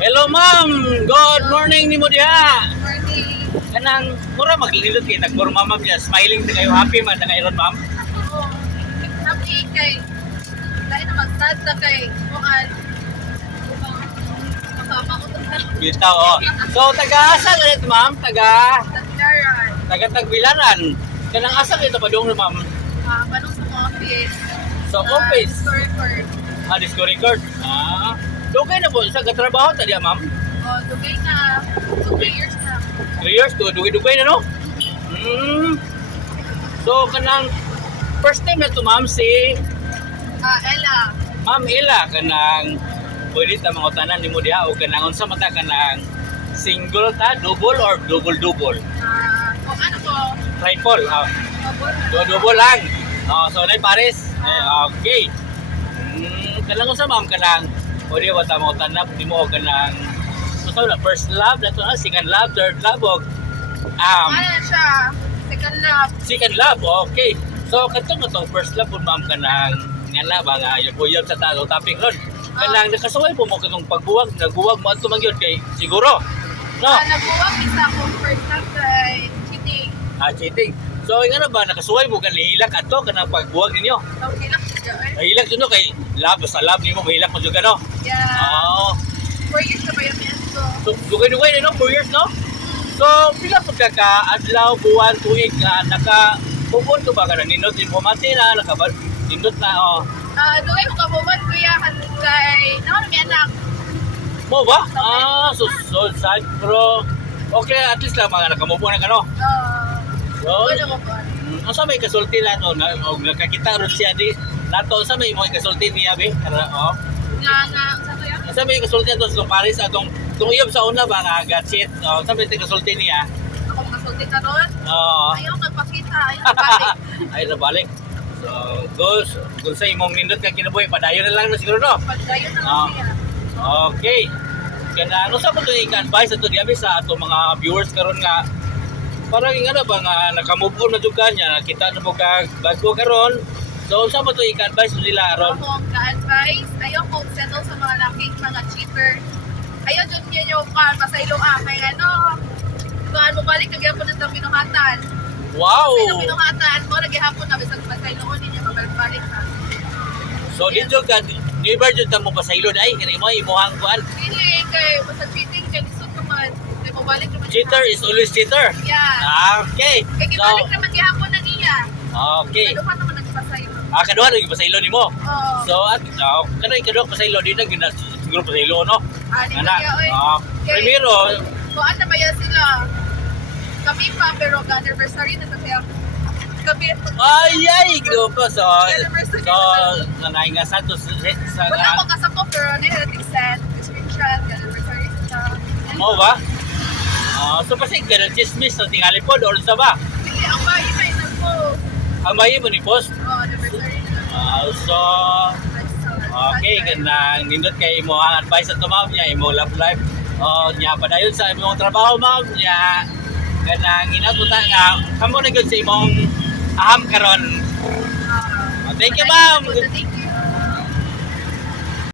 Hello ma'am, good morning ni mo diha. Morning. Kanang mura maglilot kay nagporma ma'am diya, smiling ta kayo, happy man na kayo ma'am. Oo. Happy kay dahil na mag-start na kay kuhan. Makamakutot na. Bitaw oh. So taga-asa ulit ma'am, taga Taglaran. Tagbilaran. Kanang asa dito pa dong ma'am? Manong sa office. Sa office. Story record. Disco record. Dugay na po sa katrabaho ta diya ma'am. Dugay na. 2 years na. 3 years to dugay na no. So kanang first time na to ma'am si Ella. Ma'am Ella kanang pwede ta mga utanan nimo diha o kanang unsa mata kanang single ta, double or double? Kung ano ko, Triple. double. Double lang. So nay pares. Okay. Kanang unsa ma'am kanang pwede ba ta mga utanan nimo o kanang so na first love na to na second love, third love o Ano siya? Second love. second love. Okay. So katong itong first love po ma'am kanang ngala ba nga yung buyab sa talo topic ron. Kanang nakasuway po mo katong pagbuwag, nagbuwag mo ato mangyod kay siguro. No? Nabuwag isa akong first love kay cheating. Cheating. So nga na ba nakasuway mo kan hilak ato kanang pagbuwag ninyo. Okay lang siya. Hilak jud no kay love sa love nimo mahilak mo jud ka no. Yeah. Oo. 4 years na ba yung ko? So dugay-dugay no 4 years no. So pila pud ka adlaw buwan tuig nga naka bubon ko ba ka nindot informate na nakabal nindot na Dugay ko kabuban kuya kay naman may anak. Mo ba? So sad pero okay at least lang mga nakamubo na ka no. So, Wala ko ba? asa may kasulti lang o nakakita ron siya di nato sa may mo kasulti niya be Nga sa to yan? asa may kasulti ato sa Paris atong tungyob sa una ba nga gatsit sa may kasulti niya Ako makasulti ka ron? oo Ayaw magpakita, ayaw balik. ay nabalik so goes kung sa imong nindot ka kinabuhi padayon na lang na siguro no. Pagdayon na lang siya. Okay. Kaya ano sa po ito i-advise ito diyabi sa ato mga viewers karon nga parang nga na ba nga nakamove on na jud kanya nakita na mo ka bago karon so sa mo ito i-advise nila aron Ako ka-advise, ayaw ko settle sa mga laking mga cheater. Ayaw dyan niya yung pasaylo kay ano, kung mo balik, nagyapon ng pinuhatan. wow Sa pinuhatan mo, nagyahapon na, bisag pasayloon ninyo, mabalik na. so dito ka never jud ta mo pasaylo ay kani mo imuhang kuan Hindi, kay basta cheating, kay lisod naman. Kay mabalik naman. cheater is always cheater Yeah. okay Kay gibalik naman gihapon ng iya. okay Kaya naman nagpasaylo. kaduha lagi pasaylo nimo Oo. so at kanay kaduha pasaylo di na gyud na siguro pasaylo no Ani ana kaya, oy. Kay- primero Kung ano ba yan sila? Kami pa, pero ka-anniversary na kaya kami. ay grupo so Anniversary nanay nga sa to sa Wala ko kasako, pero nilalating send, screenshot, ka-anniversary sa. mo ba so kasi ganun chismis so tingali po or sa ba Sige, ang bahay na ina ko. ang bayi mo ni post Anniversary na. so okay ganang nindot kay mo ang advice sa ma'am niya imo love life niya padayon sa imong trabaho ma'am niya ganang inabuta nga kamo na gyud sa imong aham karon thank you ma'am Thank